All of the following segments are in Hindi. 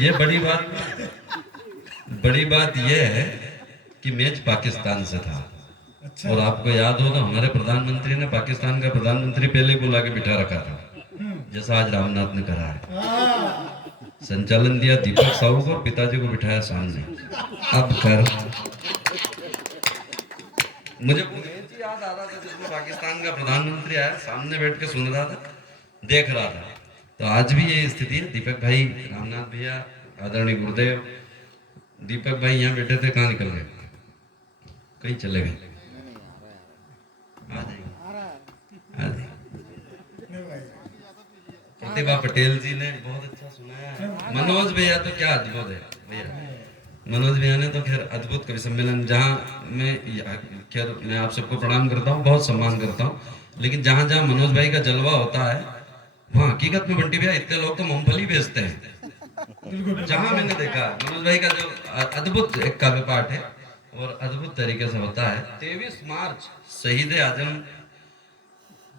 ये बड़ी बात ये है कि मैच पाकिस्तान से था। अच्छा। और आपको याद होगा हमारे प्रधानमंत्री ने पाकिस्तान का प्रधानमंत्री पहले बुला के बिठा रखा था, जैसा आज रामनाथ ने करा है। संचालन दिया दीपक साहू को, पिताजी को बिठाया सामने। अब कर मुझे याद आ रहा था जिसमें पाकिस्तान का प्रधानमंत्री आया, सामने बैठ के सुन रहा था, देख रहा था। तो आज भी ये स्थिति है। दीपक भाई, रामनाथ भैया, आदरणीय गुरुदेव, दीपक भाई यहाँ बैठे थे, कहाँ निकल गए? कहीं चले गए? आ जाएंगे। प्रतिभा पटेल जी ने बहुत अच्छा सुनाया है। मनोज भैया तो क्या अद्भुत है भैया। मनोज भैया ने तो खैर अद्भुत कवि सम्मेलन, जहाँ मैं आप सबको प्रणाम करता हूँ, बहुत सम्मान करता हूँ, लेकिन जहाँ जहाँ मनोज भाई का जलवा होता है वहाँ हकीकत में बंटी भैया इतने लोग तो मूंगफली बेचते हैं। जहाँ मैंने देखा मनोज भाई का जो अद्भुत एक काव्य पाठ है और अद्भुत तरीके से होता है। 23 मार्च शहीद आजम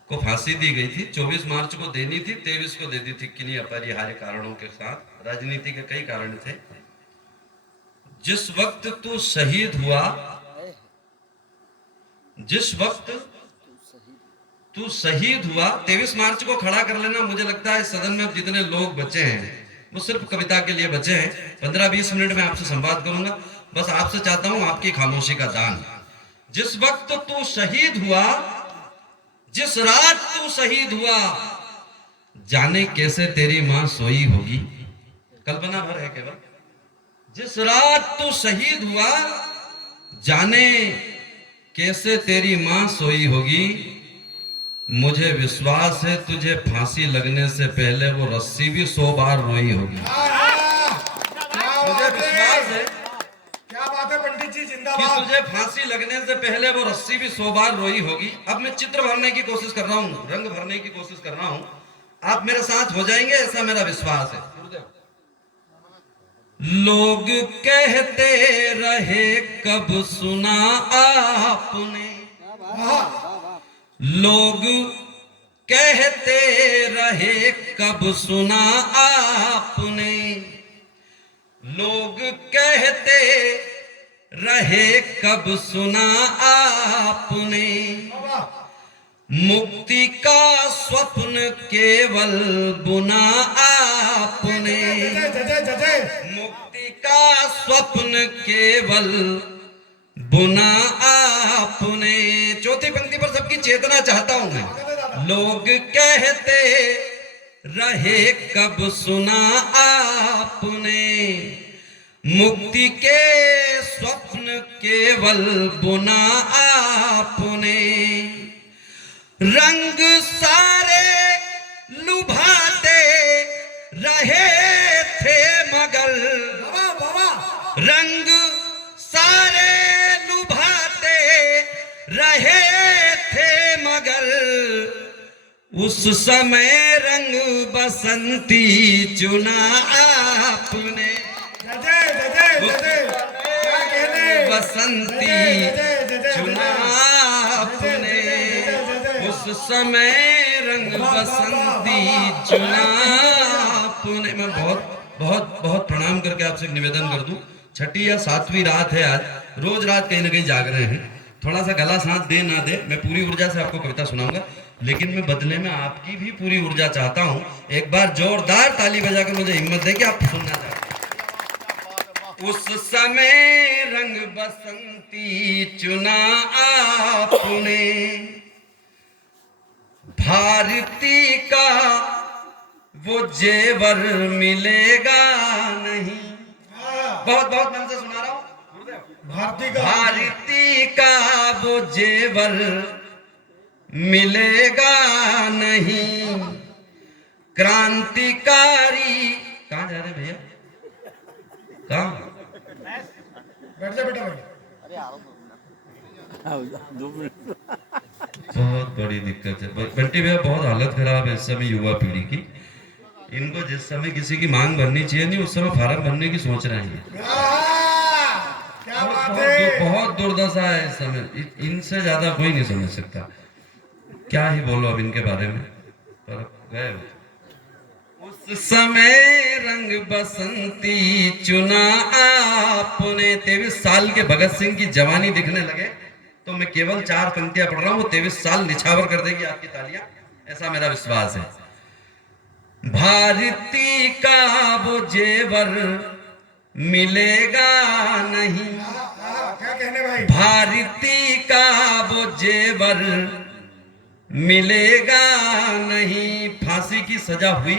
को फांसी दी गई थी, 24 मार्च को देनी थी, 23 को दे दी थी किन्हीं अपरिहार्य कारणों के साथ। राजनीति के कई कारण थे। जिस वक्त तू शहीद हुआ, जिस वक्त तू शहीद हुआ, 23 मार्च को खड़ा कर लेना। मुझे लगता है सदन में जितने लोग बचे हैं वो सिर्फ कविता के लिए बचे हैं। 15-20 मिनट में आपसे संवाद करूंगा, बस आपसे चाहता हूं आपकी खामोशी का दान। जिस वक्त तू शहीद हुआ, जिस रात तू शहीद हुआ, जाने कैसे तेरी मां सोई होगी। कल्पना भर है केवल। जिस रात तू शहीद हुआ, जाने कैसे तेरी मां सोई होगी। मुझे विश्वास है तुझे फांसी लगने से पहले वो रस्सी भी 100 बार रोई होगी। मुझे विश्वास है, क्या बात है पंडित जी, कि जिंदाबाद। तुझे फांसी लगने से पहले वो रस्सी भी 100 बार रोई होगी। अब मैं चित्र भरने की कोशिश कर रहा हूँ, रंग भरने की कोशिश कर रहा हूँ। आप मेरे साथ हो जाएंगे ऐसा मेरा विश्वास है। लोग कहते रहे कब सुना आपने, लोग कहते रहे कब सुना आपने, लोग कहते रहे कब सुना आपने। मुक्ति का स्वप्न केवल बुना आपने, मुक्ति का स्वप्न केवल बुना आपने। चौथी पंक्ति पर सबकी चेतना चाहता हूं मैं। लोग कहते रहे कब सुना आपने, मुक्ति के स्वप्न केवल बुना आपने। रंग सारे लुभाते रहे थे मगर, रंग सारे लुभाते रहे थे मगर, उस समय रंग बसंती चुना आपने। बसंती चुना आपने, उस समय रंग बसंती चुना आपने। मैं बहुत प्रणाम करके आपसे एक निवेदन कर दूं, छठी या सातवीं रात है आज, रोज रात कहीं ना कहीं जाग रहे हैं। थोड़ा सा गला साथ दे ना दे, मैं पूरी ऊर्जा से आपको कविता सुनाऊंगा, लेकिन मैं बदले में आपकी भी पूरी ऊर्जा चाहता हूं। एक बार जोरदार ताली बजाकर मुझे हिम्मत दे कि आप सुनना चाहते हैं। उस समय रंग बसंती चुना आपने, भारती का वो जेवर मिलेगा नहीं। बहुत मन से सुना रहा हूं। भारती का वो जेवर मिलेगा नहीं। क्रांतिकारी, कहां जा रहे भैया, कहां? बैठ जा बेटा। बहुत बड़ी दिक्कत है बंटी भैया, बहुत हालत खराब है इस समय युवा पीढ़ी की। इनको जिस समय किसी की मांग भरनी चाहिए नहीं, उस समय फार्म भरने की सोच रहे हैं। क्या बात है। बहुत दुर्दशा है इस समय, इनसे ज्यादा कोई नहीं समझ सकता। क्या ही बोलो अब इनके बारे में, पर गए। उस उस समय रंग बसंती चुना आपने। 23 साल के भगत सिंह की जवानी दिखने लगे तो मैं केवल 4 पंक्तियां पढ़ रहा हूं, वो 23 साल निछावर कर देगी आपकी तालियां, ऐसा मेरा विश्वास है। भारती का वो जेवर मिलेगा नहीं, क्या कहने भाई? भारती का वो जेवर मिलेगा नहीं। फांसी की सजा हुई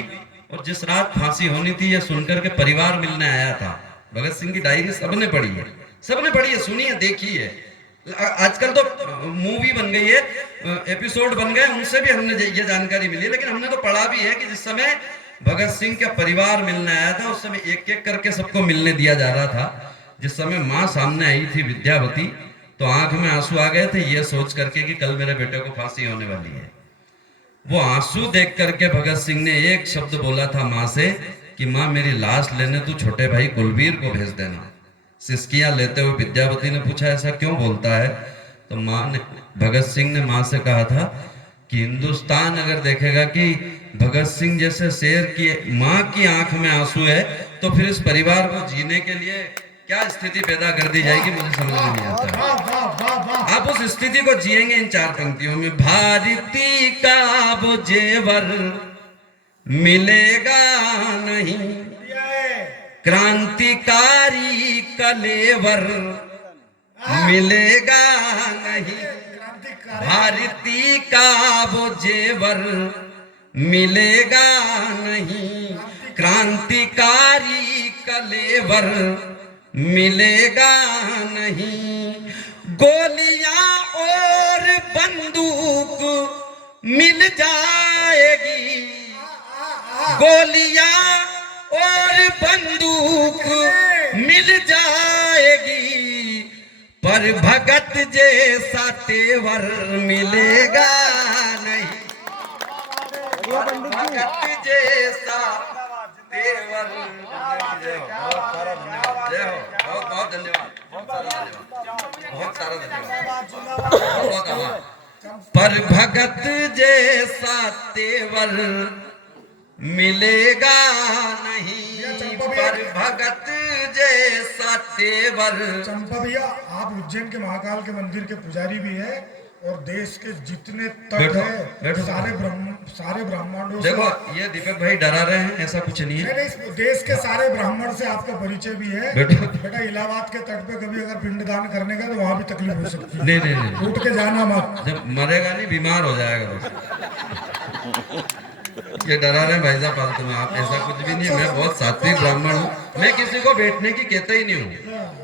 और जिस रात फांसी होनी थी, यह सुनकर के परिवार मिलने आया था। भगत सिंह की डायरी सबने पढ़ी है, सबने पढ़ी है, सुनी है, देखी है। आजकल तो मूवी बन गई है, एपिसोड बन गए, उनसे भी हमने ये जानकारी मिली है, लेकिन हमने तो पढ़ा भी है कि जिस समय भगत सिंह का परिवार मिलने आया था, उस समय एक एक करके सबको मिलने दिया जा रहा था। जिस समय माँ सामने आई थी विद्यावती, तो आंख में आंसू आ गए थे, ये सोच करके कि कल मेरे बेटे को फांसी होने वाली है। वो आंसू देख करके भगत सिंह ने एक शब्द बोला था माँ से कि माँ मेरी लाश लेने तू छोटे भाई कुलवीर को भेज देना। सिसकियां लेते हुए विद्यावती ने पूछा ऐसा क्यों बोलता है? तो माँ ने, भगत सिंह ने माँ से कहा था कि हिंदुस्तान अगर देखेगा कि भगत सिंह जैसे शेर की माँ की आंख में आंसू है, तो फिर इस परिवार को जीने के लिए क्या स्थिति पैदा कर दी जाएगी, मुझे समझ में नहीं आता है। वाह वाह वाह वाह। आप उस स्थिति को जिएंगे इन 4 पंक्तियों में। भारती का वो जेवर मिलेगा नहीं, बढ़िया है। क्रांतिकारी कलेवर मिलेगा नहीं, क्रांतिकारी। भारती का वो जेवर मिलेगा नहीं, क्रांतिकारी कलेवर मिलेगा नहीं। गोलियां और बंदूक मिल जाएगी, गोलियां और बंदूक मिल जाएगी, पर भगत जैसा तेवर मिलेगा नहीं, भगत जैसा तेवर। जय हो, बहुत बहुत धन्यवाद, बहुत सारा धन्यवाद, बहुत आभार। पर भगत जैसा तेवर मिलेगा नहीं, पर भगत जैसा तेवर। चंपा भैया, आप उज्जैन के महाकाल के मंदिर के पुजारी भी है और देश के जितने तट बैठो, है बैठो। सारे ब्राह्मणों से। देखो ये दीपक भाई डरा रहे हैं, ऐसा कुछ नहीं है। नहीं, देश के सारे ब्राह्मण से आपका परिचय भी है। बैठो। बेटा इलाहाबाद के तट पे कभी अगर पिंडदान करने का तो वहां भी तकलीफ हो सकती है। नहीं नहीं नहीं, उठ के जाना मत। जब मरेगा नहीं बीमार हो जाएगा बस। ये डरा रहे हैं भाई साहब फालतू में, आप ऐसा कुछ भी नहीं है। मैं बहुत सात्विक ब्राह्मण हूँ, मैं किसी को बैठने की कहता ही नहीं हूँ,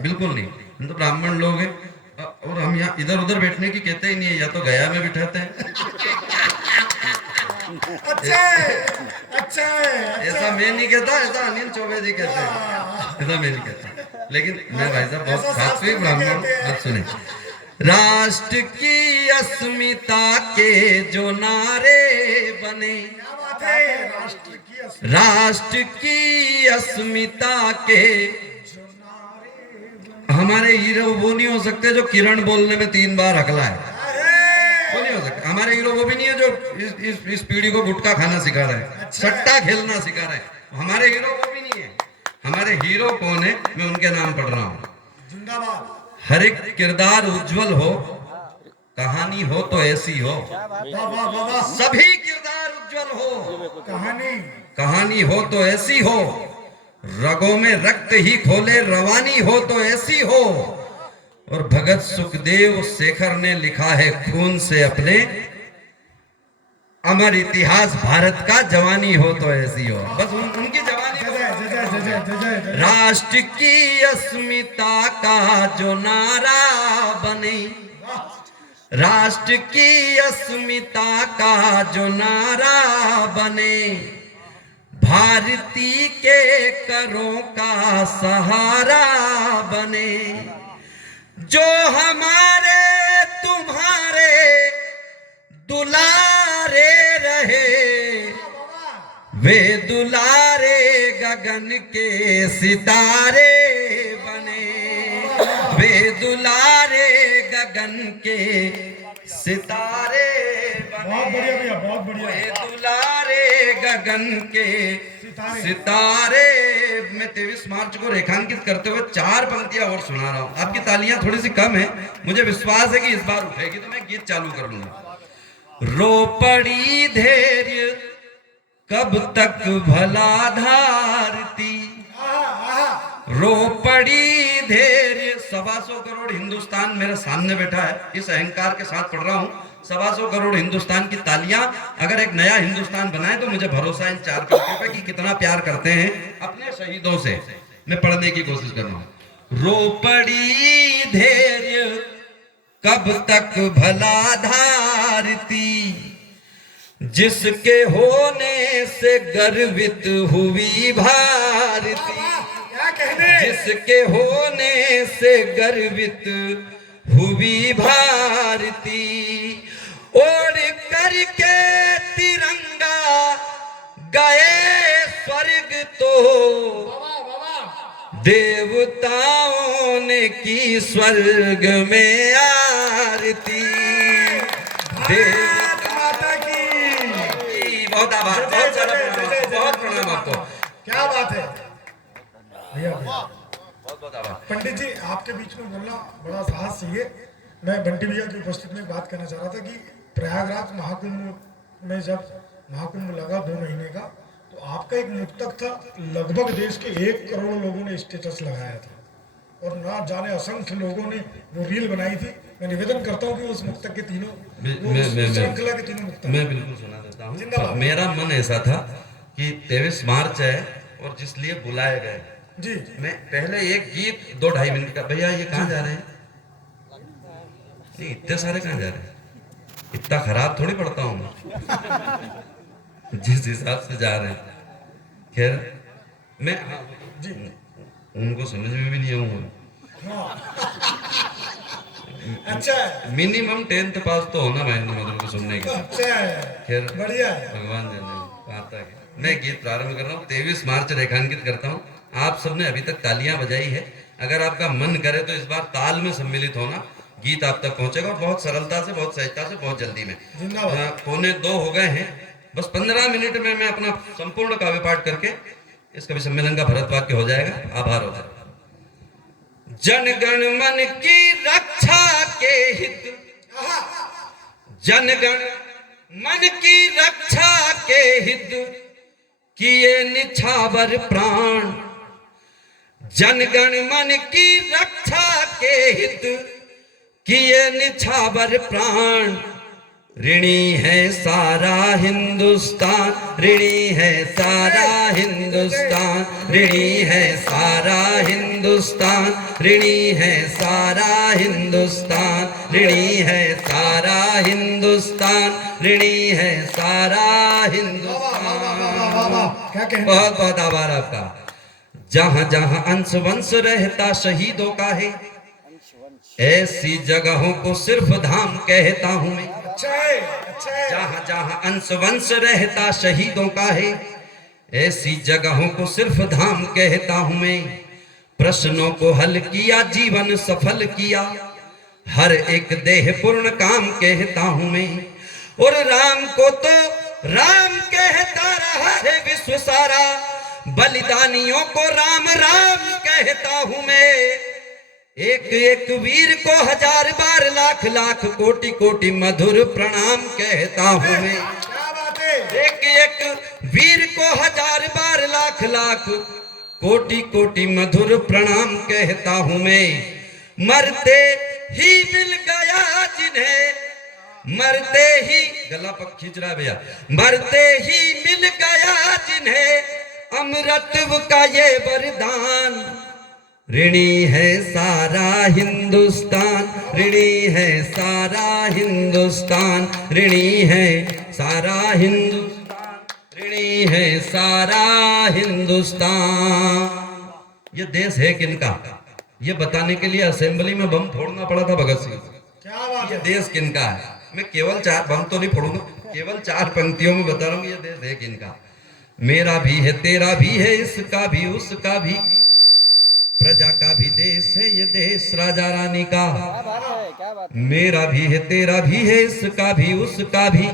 बिल्कुल नहीं। हम तो ब्राह्मण लोग हैं और हम यहाँ इधर उधर बैठने की कहते ही नहीं है, या तो गया में बिठाते हैं। अच्छा है, अच्छा है। ऐसा मैं नहीं कहता, ऐसा अनिल चौबे जी कहते हैं, ऐसा मैं नहीं कहता। लेकिन मैं भाई साहब बहुत सात्विक ब्राह्मण हूँ। आप सुने, राष्ट्र की अस्मिता के जो नारे बने, क्या बात है? राष्ट्र की अस्मिता राष्ट्र की अस्मिता के जो नारे हमारे हीरो वो नहीं हो सकते जो किरण बोलने में 3 बार हकला है, बने। वो नहीं हो सकता। हमारे हीरो वो भी नहीं है जो इस पीढ़ी को गुटखा खाना सिखा रहे हैं, सट्टा खेलना सिखा रहे हैं। हमारे हीरो वो भी नहीं है। हमारे हीरो कौन है, मैं उनके नाम पढ़ रहा हूँ। जिंदाबाद। हर एक किरदार उज्जवल हो, कहानी हो तो ऐसी हो। वाह वाह वाह वाह। सभी किरदार उज्जवल हो, कहानी हो तो ऐसी हो, रगों में रक्त ही खोले रवानी हो तो ऐसी हो। और भगत सुखदेव शेखर ने लिखा है खून से अपने, अमर इतिहास भारत का जवानी हो तो ऐसी हो। बस उनकी जवानी हो। जय जय जय जय जय जय जय। राष्ट्र की अस्मिता का जो नारा बने, राष्ट्र की अस्मिता का जो नारा बने, भारती के करों का सहारा बने, जो हमारे तुम्हारे दुलारे रहे, वे दुलारे गगन के सितारे बने, वे दुलारे गगन के सितारे बने। बहुत बढ़िया भैया, बहुत बढ़िया। ओए दुलारे गगन के सितारे। मैं 23 मार्च को रेखांकित करते हुए 4 पंक्तियां और सुना रहा हूं। आपकी तालियां थोड़ी सी कम है, मुझे विश्वास है कि इस बार उठेगी, तो मैं गीत चालू कर लूंगा। रो पड़ी धैर्य कब तक भला धारती, रो पड़ी धैर्य। 125 करोड़ हिंदुस्तान मेरे सामने बैठा है, इस अहंकार के साथ पढ़ रहा हूं। 125 करोड़ हिंदुस्तान की तालियां अगर एक नया हिंदुस्तान बनाए तो मुझे भरोसा है इन 4 पंक्तियों पे कि कितना प्यार करते हैं अपने शहीदों से। मैं पढ़ने की कोशिश कर रहा हूं। रो पड़ी धैर्य कब तक भला धारती, जिसके होने से गर्वित हुई भारती, क्या कहने, जिसके होने से गर्वित हुई भारती। ओढ़ करके तिरंगा गए स्वर्ग तो, देवताओं ने की स्वर्ग में आरती। माता की बहुत आभार, बहुत सारा प्रणाम, बहुत प्रणाम आपको। क्या बात है भैया, बहुत बहुत आभार। पंडित जी आपके बीच में बोलना बड़ा साहस चाहिए। मैं बंटी भैया की उपस्थिति में बात करना चाह रहा था कि प्रयागराज महाकुंभ में जब महाकुंभ लगा 2 महीने का, तो आपका एक मुक्तक था, लगभग देश के 1 करोड़ लोगों ने स्टेटस लगाया था और ना जाने असंख्य लोगों ने वो रील बनाई थी। मैं निवेदन करता हूँ कि उस मुक्तक के तीनों, श्रृंखला के तीनों मुक्तक मैं बिल्कुल सुना देता हूँ। मेरा मन ऐसा था कि 23 मार्च है और जिस लिए बुलाए गए जी, मैं पहले एक गीत 2-2.5 मिनट का। भैया ये कहाँ जा रहे हैं? नहीं इतने सारे कहाँ जा रहे हैं? इतना खराब थोड़ी पढ़ता हूँ मैं, जिस हिसाब से जा रहे हैं। खैर मैं जी, उनको समझ में भी नहीं आऊंगा। अच्छा है, मिनिमम 10th पास तो होना महेंद्र मधुर को सुनने के लिए। अच्छा है, खैर बढ़िया है। भगवान जाने कहाँ तक है। मैं गीत प्रारंभ कर रहा हूँ, 23 मार्च रेखांकित करता हूँ। आप सबने अभी तक तालियां बजाई है, अगर आपका मन करे तो इस बार ताल में सम्मिलित होना, गीत आप तक पहुंचेगा और बहुत सरलता से, बहुत सहजता से, बहुत जल्दी में। 1:45 हो गए हैं, बस 15 मिनट में मैं अपना संपूर्ण काव्य पाठ करके इस कवि सम्मेलन का भरत वाक्य हो जाएगा। आभार होगा। जनगण मन की रक्षा के हित, जनगण मन की रक्षा के हित किए निछावर प्राण, जनगण मन की रक्षा के हित किए निछावर प्राण। ऋणी है सारा हिंदुस्तान, ऋणी है सारा हिंदुस्तान, ऋणी है सारा हिंदुस्तान, ऋणी है सारा हिंदुस्तान, ऋणी है सारा हिंदुस्तान, ऋणी है सारा हिंदुस्तान। बहुत बहुत आभार आपका। जहां जहां अंश वंश रहता शहीदों का है, ऐसी जगहों को सिर्फ धाम कहता हूं मैं। जहां जहां अंश वंश रहता शहीदों का है, ऐसी जगहों को सिर्फ धाम कहता हूं मैं। प्रश्नों को हल किया, जीवन सफल किया, हर एक देह पूर्ण काम कहता हूं मैं। और राम को तो राम कहता रहा है विश्व सारा, बलिदानियों को राम राम कहता हूं मैं। एक एक वीर को 1000 बार लाख लाख कोटि कोटि मधुर प्रणाम कहता हूं मैं। एक एक वीर को 1000 बार लाख लाख कोटि कोटि मधुर प्रणाम कहता हूं मैं। मरते ही मिल गया जिन्हें, मरते ही, गला पक खींच रहा है भैया, मरते ही मिल गया जिन्हें अमृतत्व का ये वरदान। ऋणी है सारा हिंदुस्तान, ऋणी है सारा हिंदुस्तान, ऋणी है सारा हिंदुस्तान, ऋणी है सारा हिंदुस्तान। ये देश है किनका, ये बताने के लिए असेंबली में बम फोड़ना पड़ा था भगत सिंह। क्या बात ये है। देश किनका है, मैं केवल 4 बम तो नहीं फोड़ूंगा, केवल 4 पंक्तियों में बता रहा हूँ ये देश है किनका। मेरा भी है, तेरा भी है, इसका भी उसका भी, प्रजा का भी देश है ये देश राजा रानी का। मेरा भी है, तेरा भी है, इसका भी उसका भी,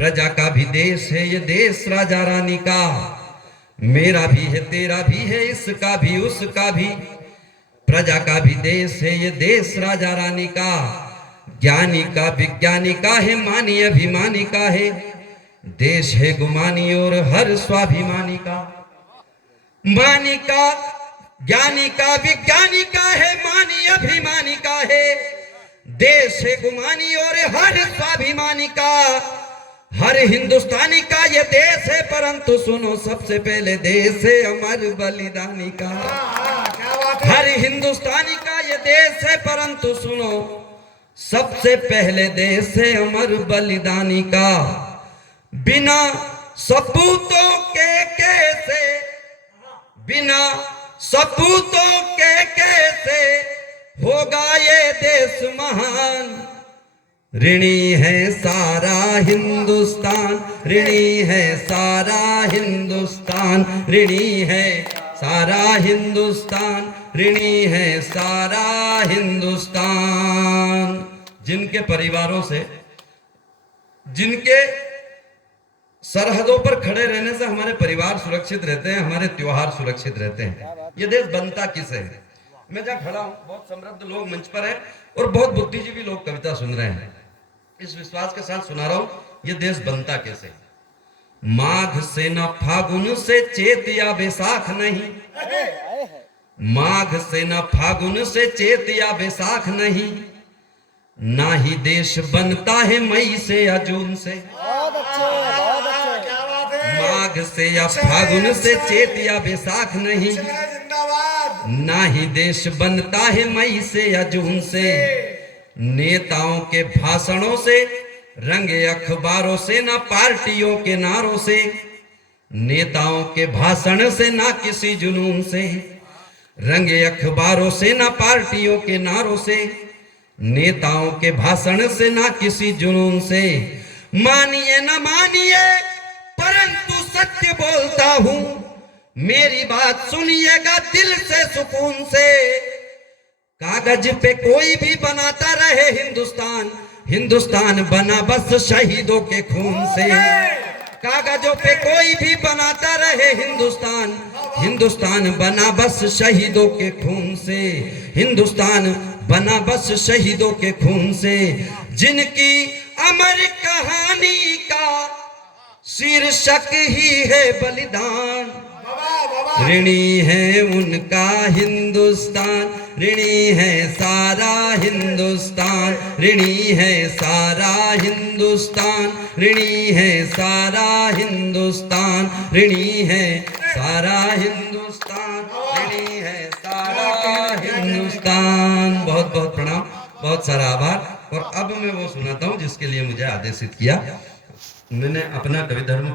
प्रजा का भी देश है ये देश राजा रानी का, मेरा भी है तेरा भी है इसका भी उसका भी। प्रजा का भी देश है ये देश राजा रानी का, ज्ञानी का विज्ञानी का है मानी अभिमानी का है, देश है गुमानी और हर स्वाभिमानी का। मानी का ज्ञानी का विज्ञानी का है मानी अभिमानी का है, देश है गुमानी और हर स्वाभिमानी का। हर हिंदुस्तानी का ये देश है परंतु सुनो सबसे पहले देश है अमर बलिदानी का। हर हिंदुस्तानी का ये देश है परंतु सुनो सबसे पहले देश है अमर बलिदानी का। बिना सपूतों के कैसे, बिना सपूतों के कैसे होगा ये देश महान। ऋणी है सारा हिंदुस्तान, ऋणी है सारा हिंदुस्तान, ऋणी है सारा हिंदुस्तान, ऋणी है सारा हिंदुस्तान। जिनके परिवारों से, जिनके सरहदों पर खड़े रहने से हमारे परिवार सुरक्षित रहते हैं, हमारे त्योहार सुरक्षित रहते हैं। ये देश बनता किसे है? मैं जहाँ खड़ा हूँ बहुत समृद्ध लोग मंच पर हैं और बहुत बुद्धिजीवी लोग कविता सुन रहे हैं। इस विश्वास के साथ सुना रहा हूं, ये देश बनता कैसे? माघ से न फागुन से चेत या बैसाख नहीं, माघ से न फागुन से चेत या बैसाख नहीं, ना ही देश बनता है मई से या जून से। माघ से या फागुन से चेत या बैसाख नहीं, ना ही देश बनता है मई से या जून से। नेताओं के भाषणों से, रंगे अखबारों से, ना पार्टियों के नारों से, नेताओं के भाषण से ना किसी जुनून से, रंगे अखबारों से ना पार्टियों के नारों से, नेताओं के भाषण से ना किसी जुनून से। मानिए न मानिए परंतु सत्य बोलता हूं, मेरी बात सुनिएगा दिल से सुकून से। कागज पे कोई भी बनाता रहे हिंदुस्तान, हिंदुस्तान बना बस शहीदों के खून से। कागजों पे कोई भी बनाता रहे हिंदुस्तान, हिंदुस्तान बना बस शहीदों के खून से। हिंदुस्तान बना बस शहीदों के खून से। जिनकी अमर कहानी का शीर्षक ही है बलिदान। ऋणी है उनका हिंदुस्तान, ऋणी है सारा हिंदुस्तान, ऋणी है सारा हिंदुस्तान, ऋणी है सारा हिंदुस्तान, ऋणी है सारा हिंदुस्तान, ऋणी है सारा हिंदुस्तान। बहुत बहुत प्रणाम, बहुत सारा आभार। और अब मैं वो सुनाता हूँ जिसके लिए मुझे आदेशित किया। मैंने अपना कवि धर्म